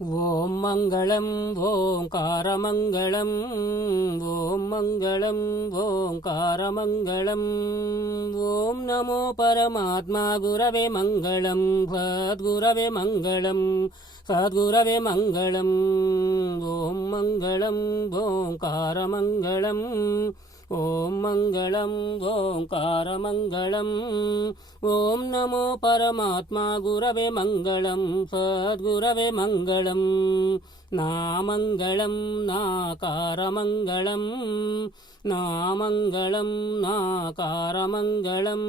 ಓಂ ಮಂಗಳಂ ಓಂಕಾರಮಂಗಳಂ ಓಂ ಮಂಗಳಂ ಓಂಕಾರಮಂಗಳಂ ಓಂ ನಮೋ ಪರಮಾತ್ಮ ಗುರವೇ ಮಂಗಳಂ ಸದ್ಗುರವೇ ಮಂಗಳಂ ಸದ್ಗುರವೇ ಮಂಗಳಂ ಓಂ ಮಂಗಳಂ ಓಂಕಾರಮಂಗಳಂ ಓಂ ಮಂಗಳಂ ಓಂಕಾರಮಂಗಳಂ ಓಂ ನಮೋ ಪರಮಾತ್ಮ ಗುರವೇ ಮಂಗಳಂ ಸದ್ಗುರವೇ ಮಂಗಳಂ ನಾಮಂಗಳಂ ನಾಕಾರಮಂಗಳಂ ನಾಮಂಗಳಂ ನಾಕಾರಮಂಗಳಂ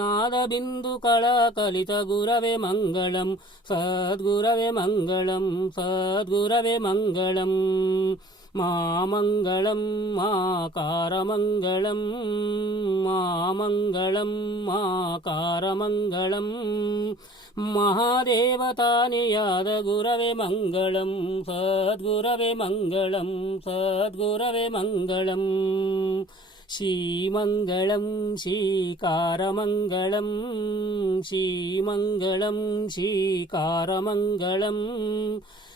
ನಾದಬಿಂದು ಕಳಕಲಿತ ಗುರವೇ ಮಂಗಳಂ ಸದ್ಗುರವೇ ಮಂಗಳಂ ಸದ್ಗುರವೇ ಮಂಗಳಂ ಮಾಮಂಗಳಂ ಮಾಕಾರಮಂಗಳಂ ಮಾಮಂಗಳಂ ಮಾಕಾರಮಂಗಳಂ ಮಹಾದೇವತಾನಿಯಾದ ಗುರವೇ ಮಂಗಳಂ ಸದ್ಗುರವೇ ಮಂಗಳಂ ಸದ್ಗುರವೇ ಮಂಗಳಂ ಶ್ರೀಮಂಗಳಂ ಶ್ರೀಕಾರಮಂಗಳಂ ಶ್ರೀಮಂಗಳಂ ಶ್ರೀಕಾರಮಂಗಳಂ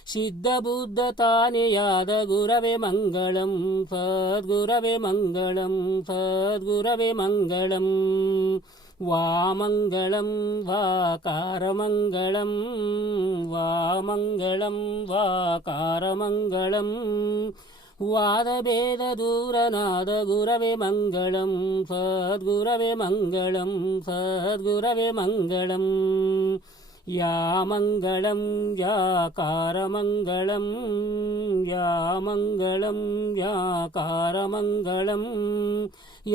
ಸಿದ್ಧಬುದ್ಧತಾನಿಯಾದ ಗುರವೇ ಮಂಗಳಂ ಸದ್ಗುರವೇ ಮಂಗಳಂ ಸದ್ಗುರವೇ ಮಂಗಳಂ ವಾಮಂಗಳಂ ವಾಕಾರಮಂಗಳಂ ವಾಮಂಗಳಂ ವಾಕಾರಮಂಗಳಂ ವಾದಭೇದ ದೂರನಾದ ಗುರವೇ ಮಂಗಳಂ ಸದ್ಗುರವೇ ಮಂಗಳಂ ಸದ್ಗುರವೇ ಮಂಗಳಂ ಯಾಮಂಗಳಂ ಯಾಕಾರಮಂಗಳಂ ಯಾಮಂಗಳಂ ಯಾಕಾರಮಂಗಳಂ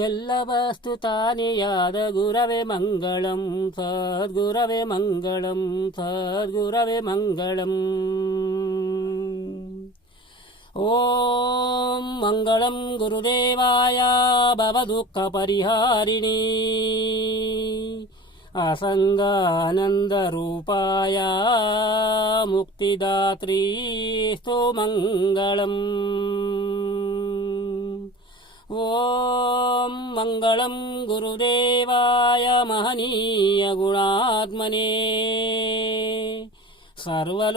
ಎಲ್ಲ ವಸ್ತು ತಾನೆಯಾದ ಗುರವೇ ಮಂಗಳಂ ಸದ್ಗುರವೇ ಮಂಗಳಂ ಸದ್ಗುರವೇ ಮಂಗಳಂ ಓಂ ಮಂಗಳಂ ಗುರುದೇವಾಯ ಭವದುಃಖಪರಿಹಾರಿಣೀ असंगानंदरूपाय मुक्तिदात्री स्तु मंगलम् ओम मंगलम गुरुदेवाय महनीय गुणात्मने सर्वलोकशरण्याय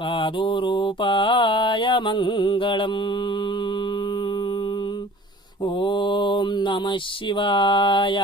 साधुरूपाय मंगलम् ओम नमः शिवाय।